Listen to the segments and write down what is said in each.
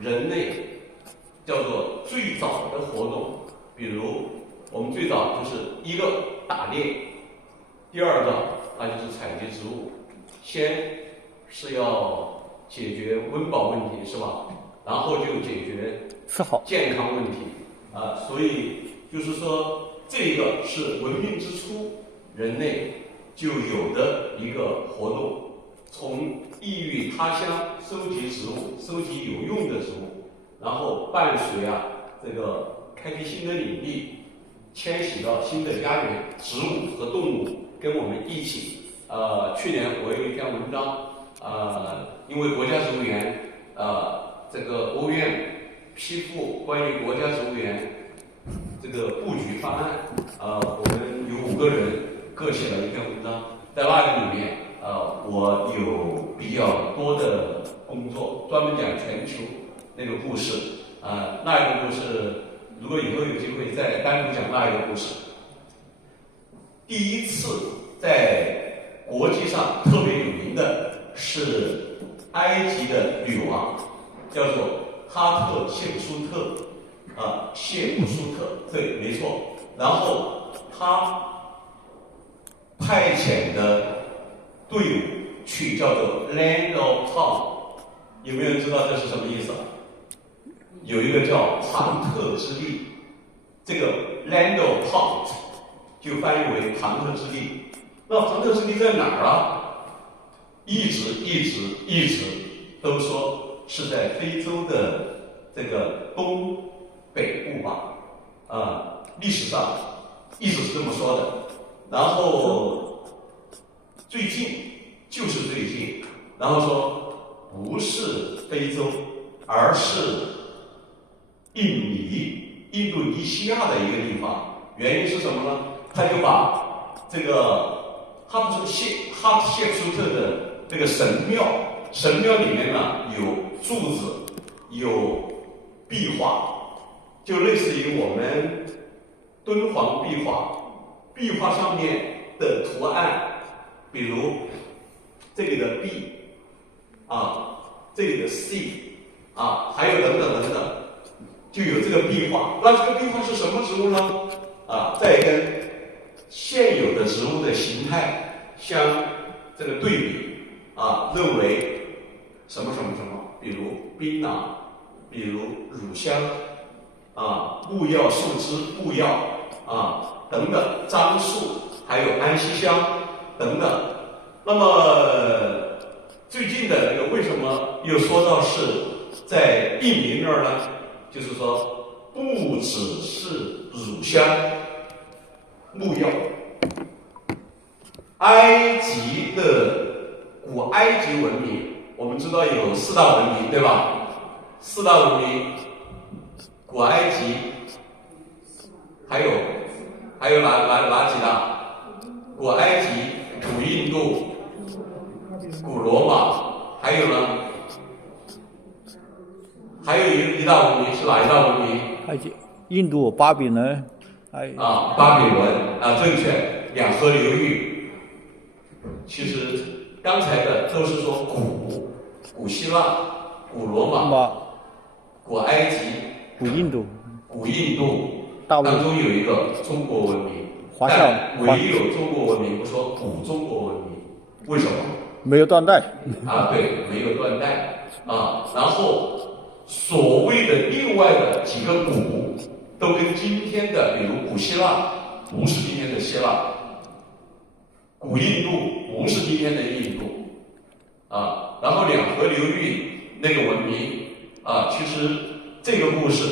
人类叫做最早的活动，比如我们最早就是一个打猎，第二个那就是采集植物，先是要解决温饱问题，是吧？然后就解决健康问题啊，所以就是说这个是文明之初人类就有的一个活动，从异域他乡收集植物，收集有用的植物，然后伴随这个开辟新的领地，迁徙到新的家园，植物和动物跟我们一起。去年我有一篇文章，因为国家植物园，这个国务院批复关于国家植物园这个布局方案，我们有5个人各写了一篇文章，在那个里面，我有比较多的工作，专门讲全球那个故事，那一个故事，如果以后有机会再单独讲那一个故事。第一次在国际上特别有名的是埃及的女王，叫做哈特谢普苏特，谢普苏特，对，没错。然后他派遣的队伍去叫做 Land of Town， 有没有人知道这是什么意思？有一个叫庞特之地，这个 Land of Town 就翻译为庞特之地。那庞特之地在哪儿啊？一直都说是在非洲的这个东北部吧，历史上一直是这么说的。然后最近，然后说不是非洲，而是印度尼西亚的一个地方。原因是什么呢？他就把这个哈特谢普苏特的这个神庙里面呢有柱子，有壁画，就类似于我们敦煌壁画，壁画上面的图案，比如这里的 B 这里的 C 还有等等，就有这个壁画。那这个壁画是什么植物呢？再跟现有的植物的形态相这个对比，认为什么，比如槟榔，比如乳香，木药树枝、木药等等，樟树，还有安息香等等。那么最近的那个为什么又说到是在印尼那儿呢？就是说不只是乳香、木药，古埃及文明，我们知道有4大文明，对吧？4大文明，古埃及，还有哪几大？古埃及、古印度、古罗马，还有呢？还有一大文明是哪一大文明？埃及、印度、巴比伦，巴比伦正确，两河流域。其实刚才的都是说古希腊、古罗马、古埃及、古印度当中有一个中国文明，但唯有中国文明不说古中国文明，为什么？没有断代对，没有断代然后所谓的另外的几个古，都跟今天的，比如古希腊不是今天的希腊，古印度不是今天的印度然后两河流域那个文明其实这个故事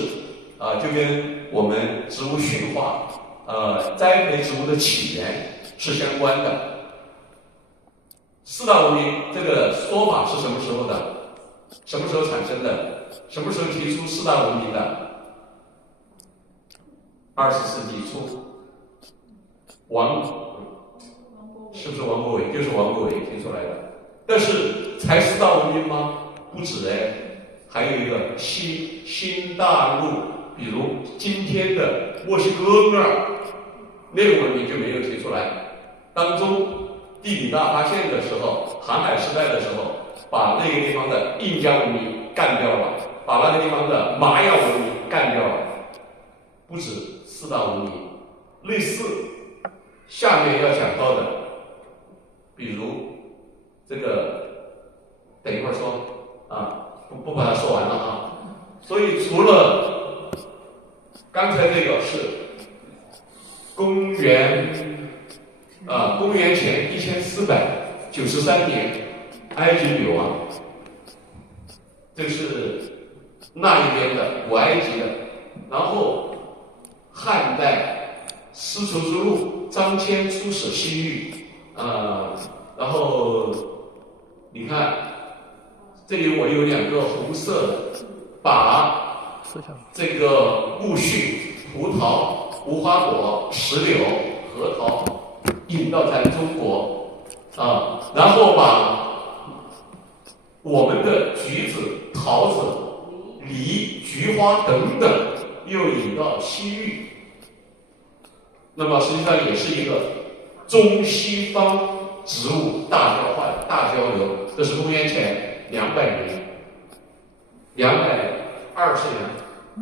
就跟我们植物驯化栽培植物的起源是相关的。4大文明这个说法是什么时候的？什么时候产生的？什么时候提出4大文明的？20世纪初，是不是王国维？就是王国维提出来的。但是才4大文明吗？不止还有一个新大陆，比如今天的墨西哥那个文明就没有提出来。当中地理大发现的时候，航海时代的时候，把那个地方的印加文明干掉了，把那个地方的玛雅文明干掉了，不止4大文明，类似下面要讲到的，比如这个，等一会儿说啊，不把它说完了啊。所以除了刚才这个是公元前1493年，埃及女王，这是那一边的古埃及的，然后汉代丝绸之路，张骞出使西域，然后你看这里我有2个红色的，把这个苜蓿、葡萄、无花果、石榴、核桃引到咱中国然后把我们的橘子、桃子、梨、菊花等等又引到西域，那么实际上也是一个中西方植物大交换、大交流。这是公元前200年，220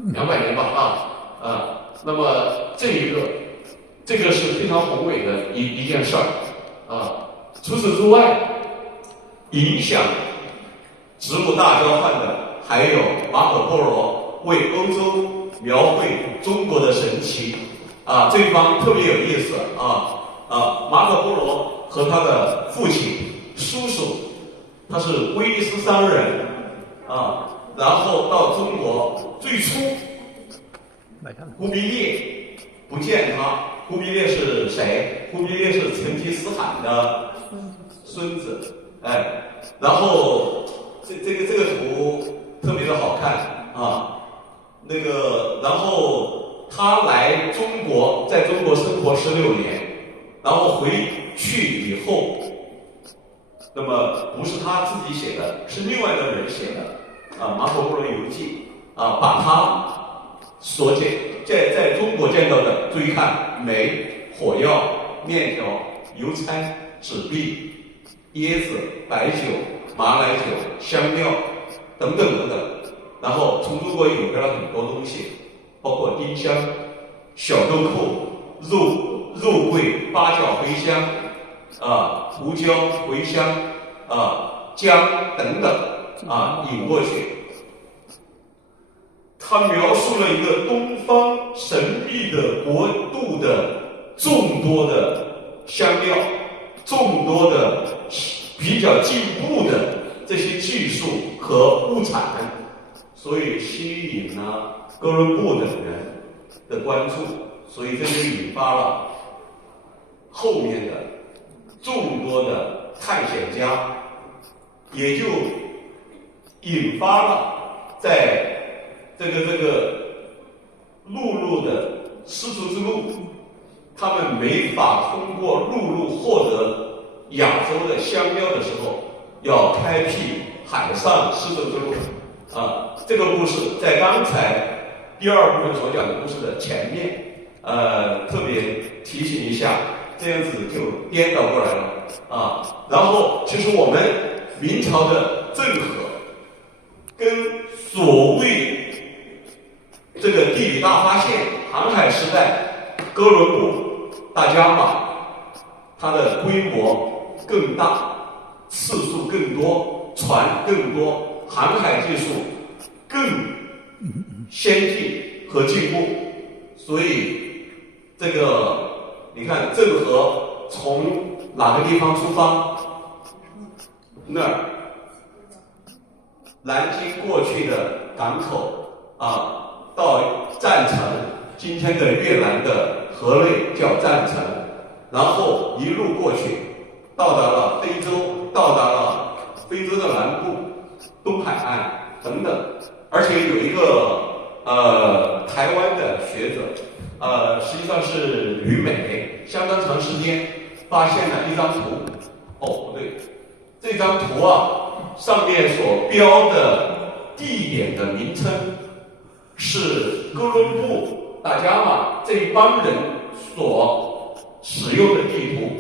年，200年吧那么这个是非常宏伟的一件事儿除此之外，影响植物大交换的还有马可波罗为欧洲描绘中国的神奇这一方特别有意思马可波罗和他的父亲、叔叔，他是威尼斯商人然后到中国，最初忽必烈不见他。忽必烈是谁？忽必烈是成吉思汗的孙子，然后这个图特别的好看然后他来中国，在中国生活16年，然后回去以后，那么不是他自己写的，是另外的人写的马可波罗游记把他所在中国见到的，注意看煤、火药、面条、邮差、纸币、椰子、白酒、马奶酒、香料等等等等，然后从中国引回了很多东西，包括丁香、小豆蔻、肉桂、八角、茴香胡椒、茴香姜等等引过去。他描述了一个东方神秘的国度的众多的香料，众多的比较进步的这些技术和物产，所以吸引了哥伦布等人的关注，所以这就引发了后面的众多的探险家，也就引发了在这个陆路的丝绸之路，他们没法通过陆路获得亚洲的香料的时候，要开辟海上丝绸之路这个故事在刚才第2部分所讲的故事的前面特别提醒一下，这样子就颠倒过来了然后其实我们明朝的郑和跟所谓这个地理大发现、航海时代、哥伦布、大加马，它的规模更大，次数更多，船更多，航海技术更先进和进步。所以这个你看郑和从哪个地方出发？那儿南京过去的港口到占城，今天的越南的河内叫占城，然后一路过去，到达了非洲，到达了非洲的南部、东海岸等等。而且有一个台湾的学者，实际上是旅美，相当长时间发现了一张图。不对，这张图上面所标的地点的名称是哥伦布、大加马这一帮人所使用的地图，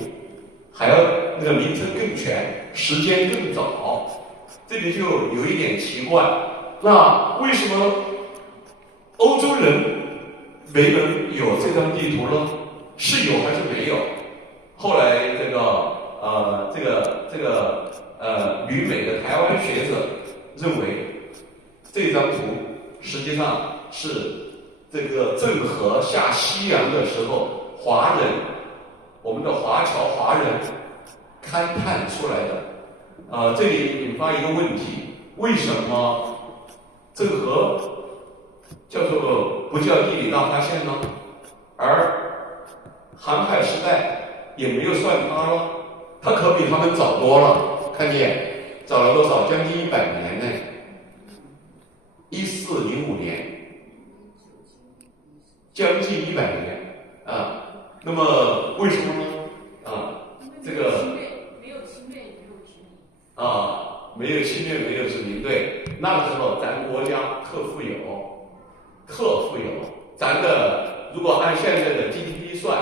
还要那个名称更全，时间更早。这里就有一点奇怪，那为什么欧洲人没能有这张地图呢？是有还是没有？后来旅美的台湾学者认为，这张图实际上是这个郑和下西洋的时候，我们的华侨华人勘探出来的。这里引发一个问题：为什么郑和不叫地理大发现呢？而航海时代也没有算他了，他可比他们早多了。看见早了多少？将近100年呢，1405年，将近100年啊。那么为什么呢？这个没有侵略，也没有殖民啊，没有侵略，没有殖民。对，那个时候咱国家特富有，咱的如果按现在的 GDP 算，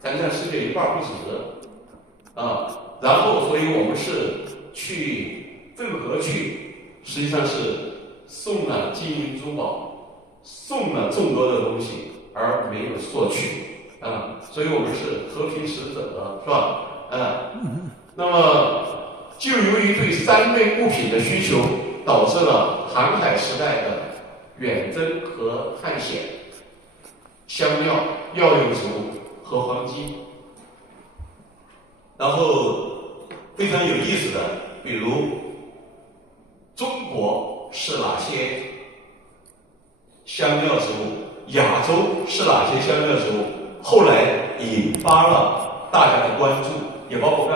咱占世界1半不止啊。然后，所以我们是郑和实际上是送了金银珠宝，送了众多的东西，而没有索取啊。所以我们是和平使者，是吧？那么就由于对3类物品的需求，导致了航海时代的远征和探险，香料、药用植物和黄金。然后非常有意思的，比如中国是哪些香料植物，亚洲是哪些香料植物，后来引发了大家的关注，也包括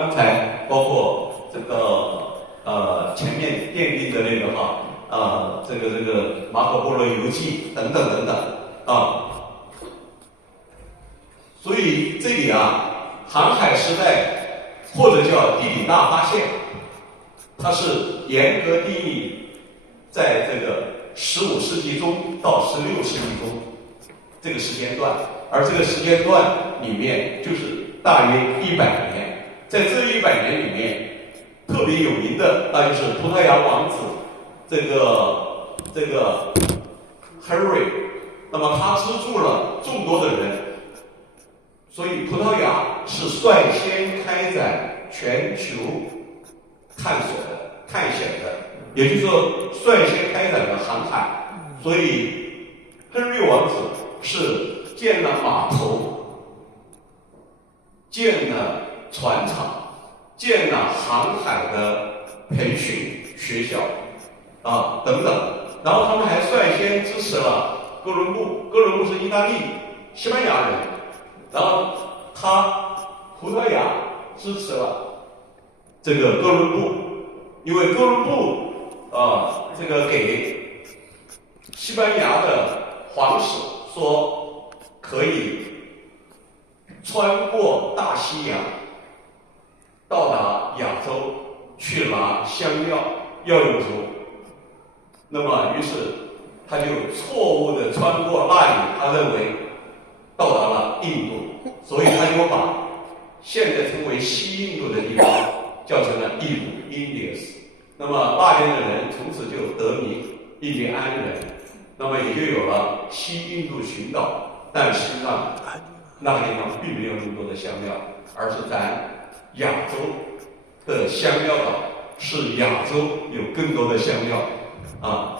这个前面奠定的那个这个马可波罗游记等等啊。所以这里航海时代或者叫地理大发现，它是严格定义在这个15世纪中到16世纪中这个时间段，而这个时间段里面就是大约100年。在这100年里面，特别有名的那就是葡萄牙王子这个 Henry， 那么他资助了众多的人。所以葡萄牙是率先开展全球探险的，也就是说率先开展了航海。所以亨利王子是建了码头，建了船厂，建了航海的培训学校等等。然后他们还率先支持了哥伦布是意大利、西班牙人。然后葡萄牙支持了这个哥伦布，因为哥伦布这个给西班牙的皇室说可以穿过大西洋到达亚洲去拿香料、药用植物。那么于是他就错误的穿过那里，他认为到达了印度，所以他就把现在称为西印度的地方叫成了印度 Indians。那么那边的人从此就得名印第安人，那么也就有了西印度群岛。但实际上那个地方并没有那么多的香料，而是咱亚洲的香料岛，是亚洲有更多的香料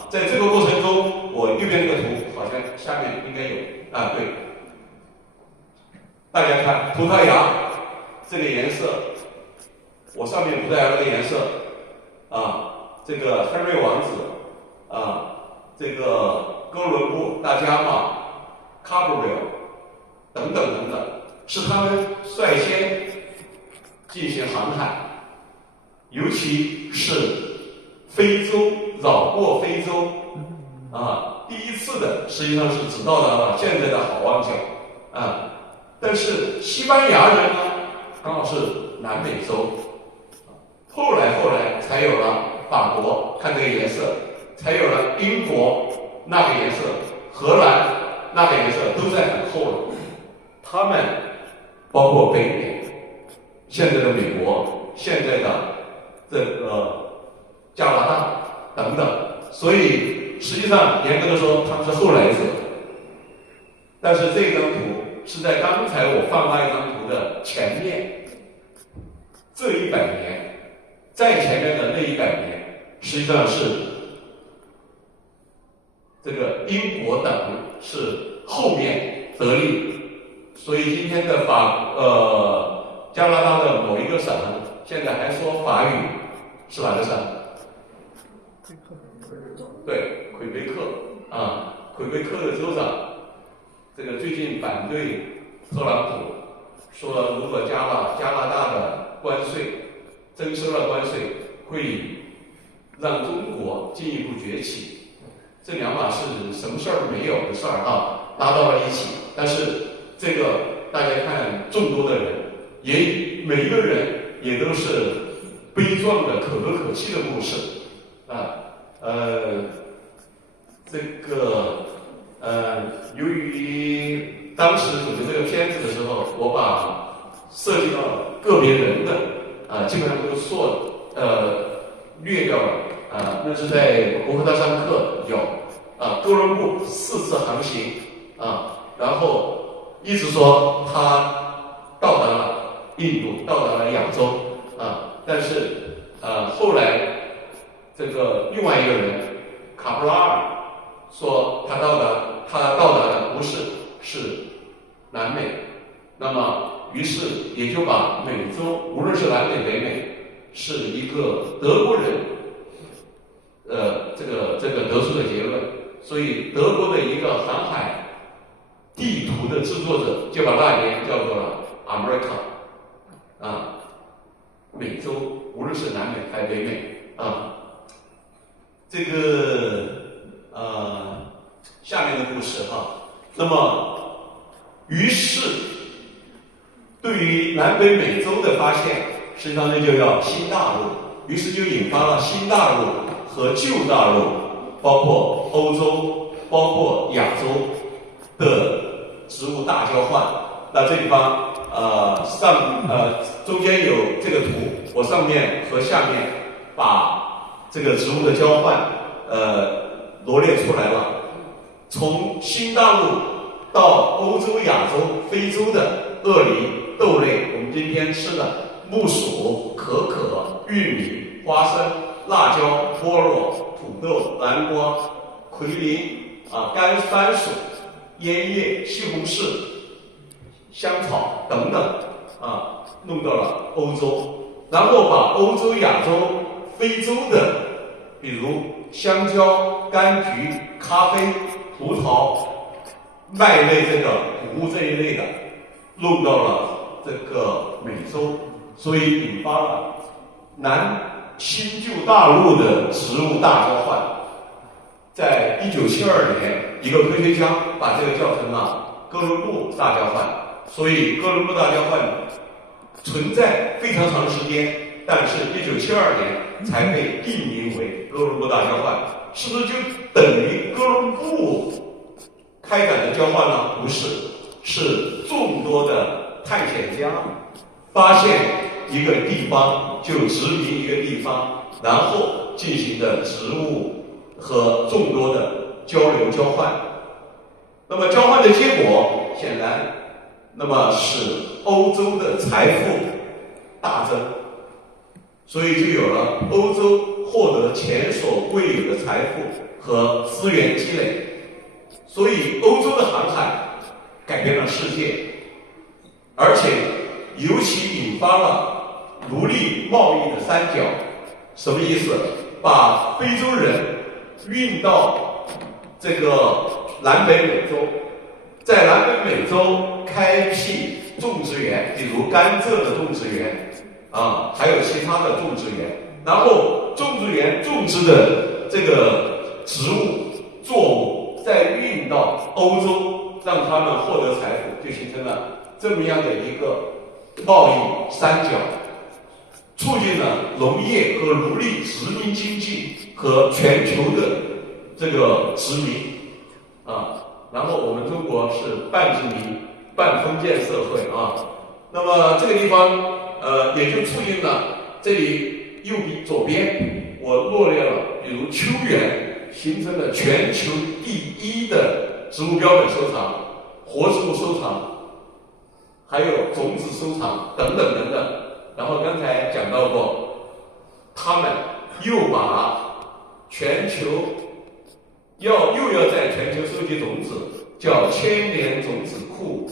在这个过程中，我右边这个图好像下面应该有对。大家看葡萄牙这个颜色，我上面葡萄牙这个颜色这个亨瑞王子这个哥伦布、大加马、卡布里奥等等，是他们率先进行航海，尤其是非洲，绕过非洲第一次的实际上是只到达了现在的好望角但是西班牙人呢，刚好是南美洲，后来才有了法国，看这个颜色，才有了英国那个颜色，荷兰那个颜色都在很后了。他们包括北美，现在的美国，现在的这个加拿大等等。所以实际上严格的说，他们是后来者。但是这张图是在刚才我放那一张图的前面，这100年，在前面的那100年，实际上是这个英国等是后面得利。所以今天的加拿大的某一个省现在还说法语，是哪个省？对，魁北克啊，魁北克的州长，这个最近反对特朗普，说如果加拿大的关税征收了关税，会让中国进一步崛起。这两码是什么事儿没有的事儿啊，拉到了一起。但是这个大家看，众多的人每一个人也都是悲壮的、可歌可泣的故事啊。由于当时组织这个片子的时候，我把涉及到个别人的基本上都略掉了那是在伯克大上课有哥伦布4次航行然后一直说他到达了印度，到达了亚洲但是后来这个另外一个人卡普拉尔说他到达的不是南美，那么于是也就把美洲无论是南美北美是一个德国人这个得出的结论。所以德国的一个航海地图的制作者就把那一年叫做了 America 美洲无论是南美还是北美这个下面的故事那么于是对于南北美洲的发现，实际上那就叫新大陆，于是就引发了新大陆和旧大陆，包括欧洲，包括亚洲的植物大交换。那这地方中间有这个图，我上面和下面把这个植物的交换罗列出来了。从新大陆到欧洲、亚洲、非洲的鳄梨、豆类，我们今天吃的木薯、可可、玉米、花生、辣椒、菠萝、土豆、南瓜、葵林干番薯、烟叶、西红柿、香草等等弄到了欧洲，然后把欧洲、亚洲、非洲的，比如香蕉、柑橘、咖啡、葡萄、麦类这个谷物这一类的弄到了这个美洲，所以引发了南新旧大陆的植物大交换。在1972年，一个科学家把这个叫成了哥伦布大交换，所以哥伦布大交换存在非常长时间，但是1972年才被定名为哥伦布大交换。是不是就等于哥伦布开展的交换呢？不是，是众多的探险家发现一个地方就殖民一个地方，然后进行的植物和众多的交流交换。那么交换的结果显然，那么使欧洲的财富大增，所以就有了欧洲获得前所未有的财富和资源积累。所以欧洲的航海改变了世界，而且尤其引发了奴隶贸易的三角。什么意思？把非洲人运到这个南北美洲，在南北美洲开辟种植园，比如甘蔗的种植园还有其他的种植园，然后种植园种植的这个植物作物再运到欧洲，让他们获得财富，就形成了这么样的一个贸易三角，促进了农业和奴隶殖民经济和全球的这个殖民然后我们中国是半殖民半封建社会那么这个地方也就促进了这里右边左边我罗列了，比如秋园形成了全球第一的植物标本收藏、活植物收藏，还有种子收藏等等等等。然后刚才讲到过，他们又把全球又要在全球收集种子，叫千年种子库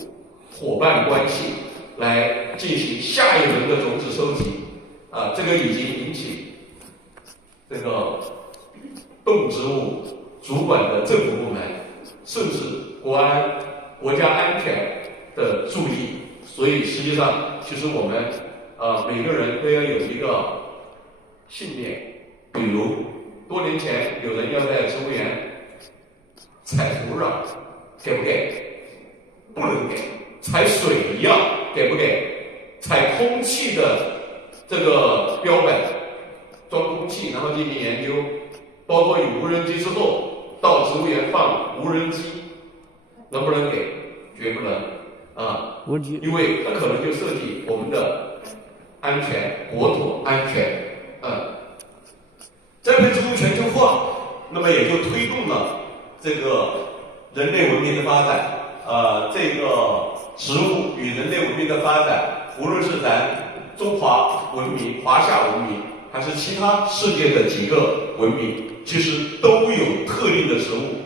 伙伴关系，来进行下一轮的种子收集。这个已经引起这个动植物主管的政府部门，甚至国家安全的注意。所以实际上，其实我们每个人都要有一个信念。比如多年前有人要在植物园采土壤，给不给？不能给。采水一样，给不给？采空气的这个标本，装空气，然后进行研究，包括有无人机之后到植物园放无人机，能不能给？绝不能因为它可能就涉及我们的安全、国土安全。栽培植物全球化，那么也就推动了这个人类文明的发展。这个植物与人类文明的发展，无论是咱中华文明、华夏文明，还是其他世界的几个文明，其实都有特定的植物。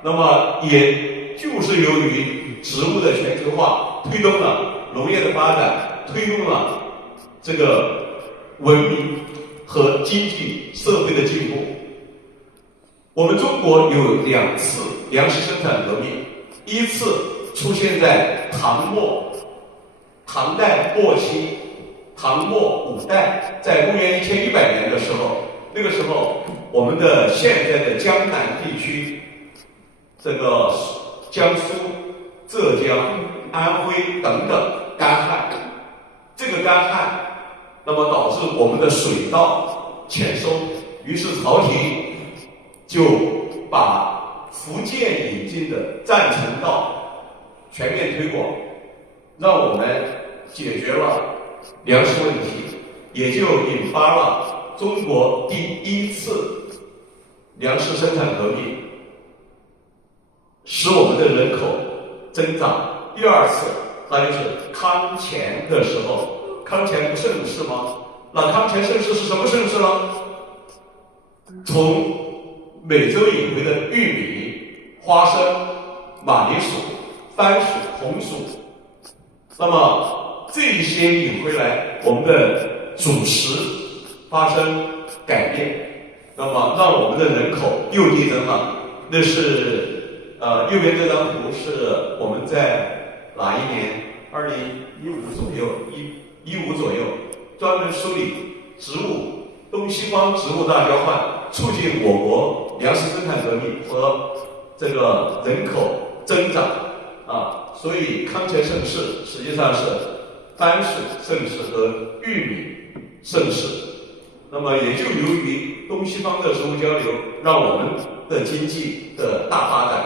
那么也就是由于植物的全球化，推动了农业的发展，推动了这个文明和经济社会的进步。我们中国有2次粮食生产革命，一次出现在唐代末期，唐末5代，在公元1100年的时候，那个时候我们的现在的江南地区，这个江苏、浙江、安徽等等干旱，这个干旱，那么导致我们的水稻欠收，于是朝廷就把福建引进的赞成稻全面推广，让我们解决了粮食问题，也就引发了中国第1次粮食生产革命，使我们的人口增长。第2次，那就是康乾的时候，康乾不盛世吗？那康乾盛世是什么盛世呢？从美洲引回的玉米、花生、马铃薯、番薯、红薯，那么这些引回来，我们的主食发生改变，那么让我们的人口又递增了。那是右边这张图是我们在哪一年？2015左右，15左右，专门梳理植物东西方植物大交换，促进我国粮食生产革命和这个人口增长所以康乾盛世实际上是番薯盛世和玉米盛世。那么也就由于东西方的植物交流，让我们的经济的大发展。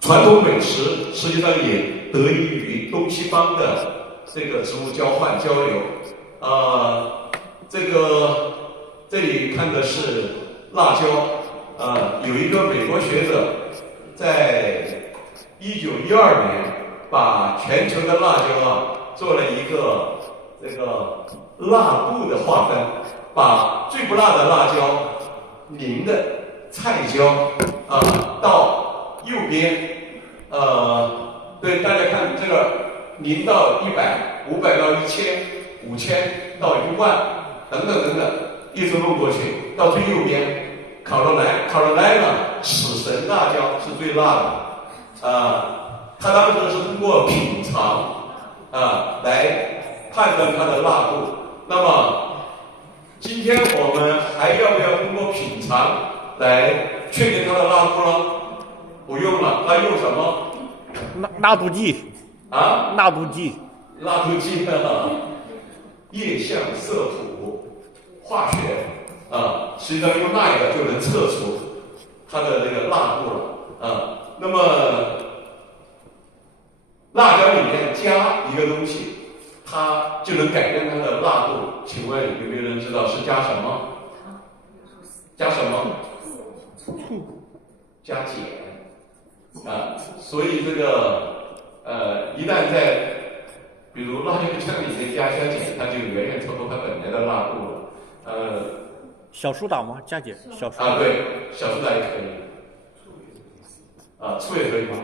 传统美食实际上也得益于东西方的这个植物交换交流。这里看的是辣椒。有一个美国学者在1912年把全球的辣椒做了一个这个辣度的划分，把最不辣的辣椒、宁的菜椒到右边，对大家看这个0到100、500到1000、5000到10000等等等等，一直弄过去，到最右边卡罗莱纳死神辣椒是最辣的。他当时是通过品尝来判断它的辣度。那么今天我们还要不要通过品尝来确定它的辣度呢？不用了，那用什么？辣度计辣度计，液相色土化学实际上用那个就能测出它的这个辣度了那么辣椒里面加一个东西，它就能改变它的辣度。请问有没有人知道是加什么？加什么？加碱所以这个一旦在比如辣椒酱里面加碱，它就远远超过它本来的辣度了。小苏打吗？加碱，小苏打。对，小苏打也可以。醋也可以吗？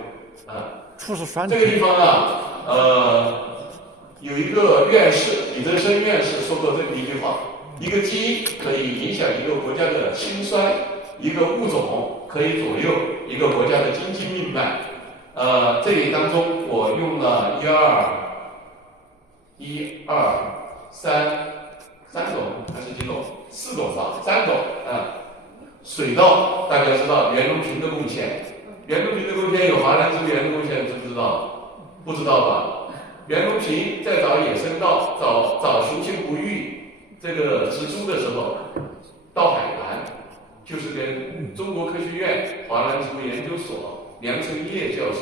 醋是酸的。这个地方有一个院士，李振声院士说过这么一句话：一个基因可以影响一个国家的兴衰，一个物种可以左右一个国家的经济命脉。这里当中我用了三种还是几种？4种吧，3种。水稻大家知道袁隆平的贡献，袁隆平的贡献有华南植物园的贡献，知不知道？不知道吧？袁隆平在找野生稻、找雄性不育这个植株的时候，到海南，就是跟中国科学院华南植物研究所梁成业教授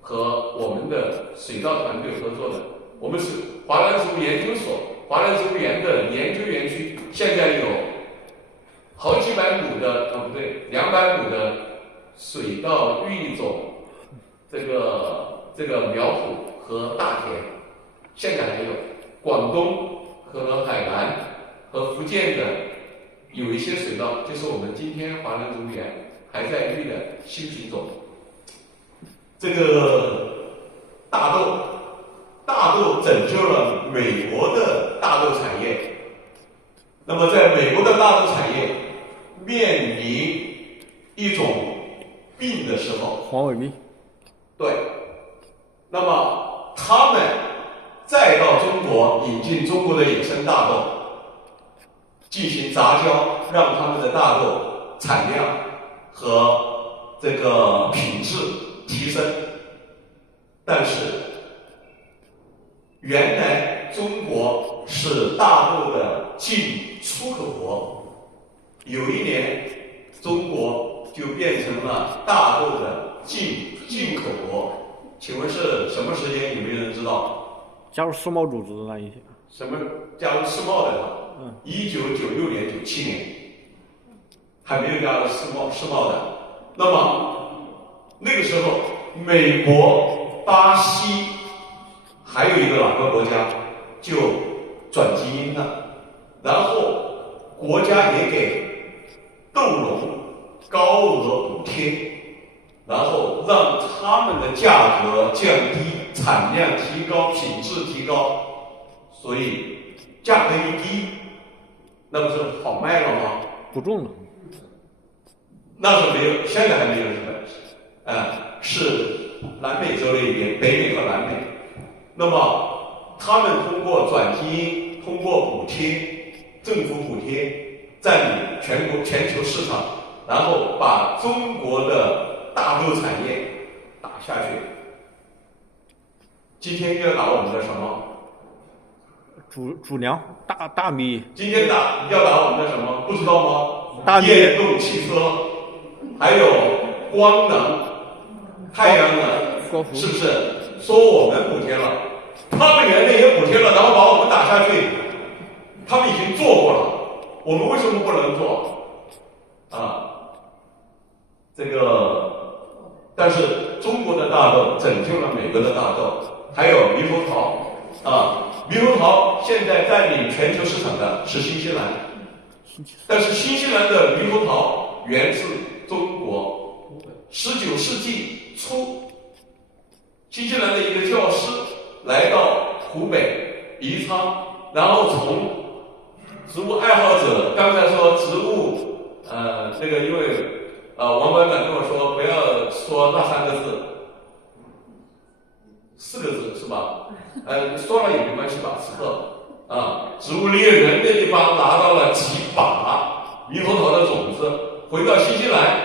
和我们的水稻团队合作的。我们是华南植物研究所、华南植物园的研究园区，现在有好几百亩的200亩的水稻育种这个苗圃和大田，现在还有广东和海南和福建的有一些水稻，就是我们今天华南植物园还在育的新品种。这个大豆拯救了美国的大豆产业。那么在美国的大豆产业面临一种病的时候，黄尾病。对，那么他们再到中国引进中国的野生大豆，进行杂交，让他们的大豆产量和这个品质提升。但是原来中国是大豆的进出口国，有一年中国就变成了大豆的进口国。请问是什么时间？有没有人知道？加入世贸组织的那一天。什么加入世贸的？1996年、97年，还没有加入世贸的。那么那个时候，美国、巴西还有一个哪个国家就转基因了，然后国家也给豆农高额补贴，然后让他们的价格降低，产量提高，品质提高，所以价格一低，那不是好卖了吗？不种了。那是没有，现在还没有日本，是南美洲那边，北美和南美。那么他们通过转基因，通过补贴，政府补贴，占领全球市场，然后把中国的大豆产业打下去。今天要打我们的什么？主粮，大米。今天要打我们的什么？不知道吗？大米。电动汽车，还有光能、太阳能，是不是？说我们补贴了，他们原来也补贴了，然后把我们打下去。他们已经做过了，我们为什么不能做？但是中国的大豆拯救了美国的大豆，还有猕猴桃猕猴桃现在占领全球市场的是新西兰，但是新西兰的猕猴桃源自中国。19世纪初，新西兰的一个教师来到湖北宜昌，然后从植物爱好者，刚才说植物，因为王馆长跟我说不要说那3个字，4个字是吧？说了也没关系吧，此刻植物猎人的地方拿到了几把猕猴桃的种子，回到新西兰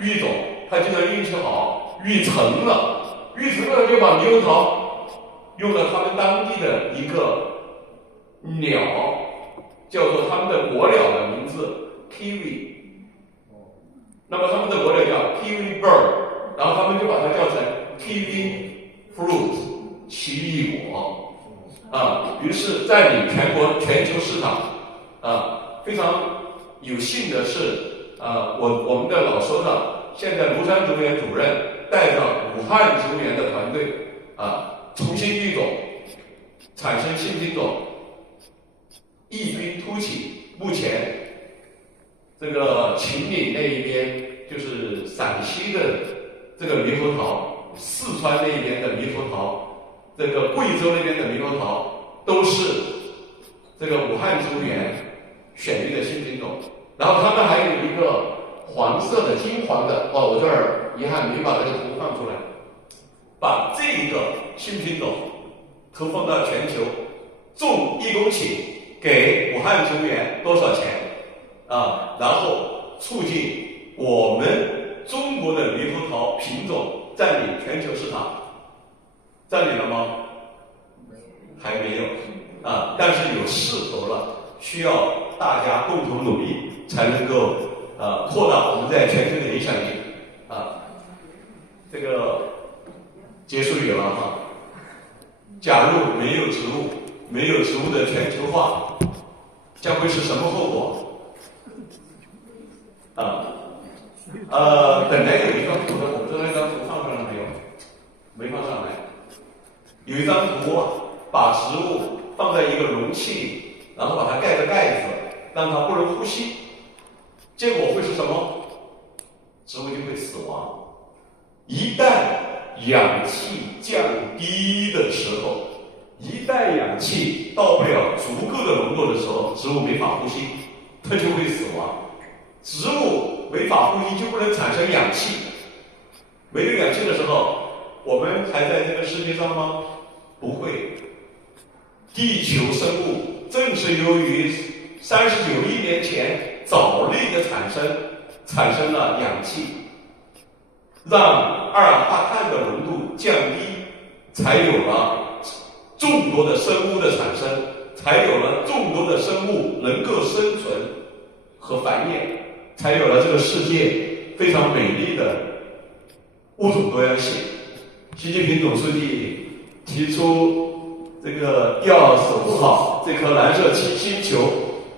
育种，他今天运气好，育成了就把猕猴桃用了他们当地的一个鸟，叫做他们的国鸟的名字 kiwi。那么他们的国鸟叫 kiwi bird， 然后他们就把它叫成 kiwi fruit 奇异果于是占领全球市场非常有幸的是，我们的老所长，现在庐山植物园主任带着武汉植物园的团队重新育种，产生新品种，异军突起。目前这个秦岭那一边就是陕西的这个猕猴桃，四川那边的猕猴桃，这个贵州那边的猕猴桃，都是这个武汉植物园选育的新品种。然后他们还有一个黄色的金黄的，我这儿遗憾没把这个图放出来。把这个新品种投放到全球，种1公顷给武汉植物园多少钱然后促进我们中国的猕猴桃品种占领全球市场。占领了吗？还没有但是有势头了，需要大家共同努力，才能够扩大我们在全球的影响力这个结束语了假如没有植物，没有植物的全球化，将会是什么后果？本来有一张图的，我不知道那张图放上来没有？没放上来。有一张图把植物放在一个容器里，然后把它盖个盖子，让它不能呼吸，结果会是什么？植物就会死亡。一旦氧气降低的时候，一旦氧气到不了足够的浓度的时候，植物没法呼吸，它就会死亡。植物没法呼吸就不能产生氧气，没有氧气的时候，我们还在这个世界上吗？不会。地球生物正是由于39亿年前藻类的产生了氧气，让二氧化碳的浓度降低，才有了众多的生物的产生，才有了众多的生物能够生存和繁衍，才有了这个世界非常美丽的物种多样性。习近平总书记提出这个要守护好这颗蓝色星球，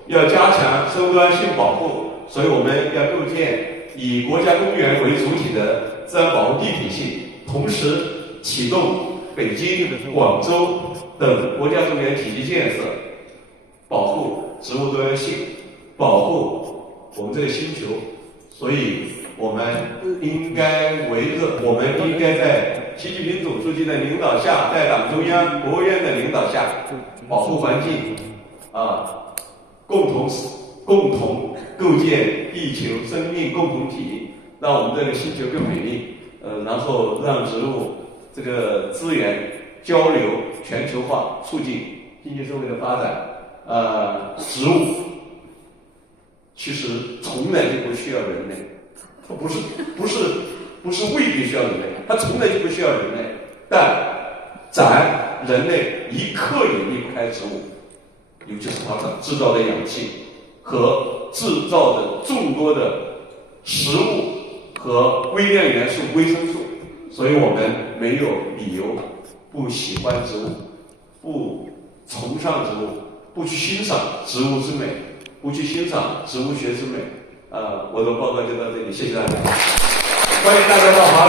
要加强生物多样性保护，所以我们要构建以国家公园为主体的自然保护地体系，同时启动北京、广州等国家植物园体系建设，保护植物多样性，保护我们这个星球。所以我们应该在习近平总书记的领导下，在党中央、国务院的领导下，保护环境共同构建地球生命共同体，让我们这个星球更美丽，然后让植物这个资源交流全球化，促进经济社会的发展。植物其实从来就不需要人类，它不是未必需要人类，它从来就不需要人类，但咱人类一刻也离不开植物，尤其是它制造的氧气和制造的众多的食物和微量元素、维生素，所以我们没有理由不喜欢植物，不崇尚植物，不去欣赏植物之美，不去欣赏植物学之美。我的报告就到这里，谢谢大家。欢迎大家到华为。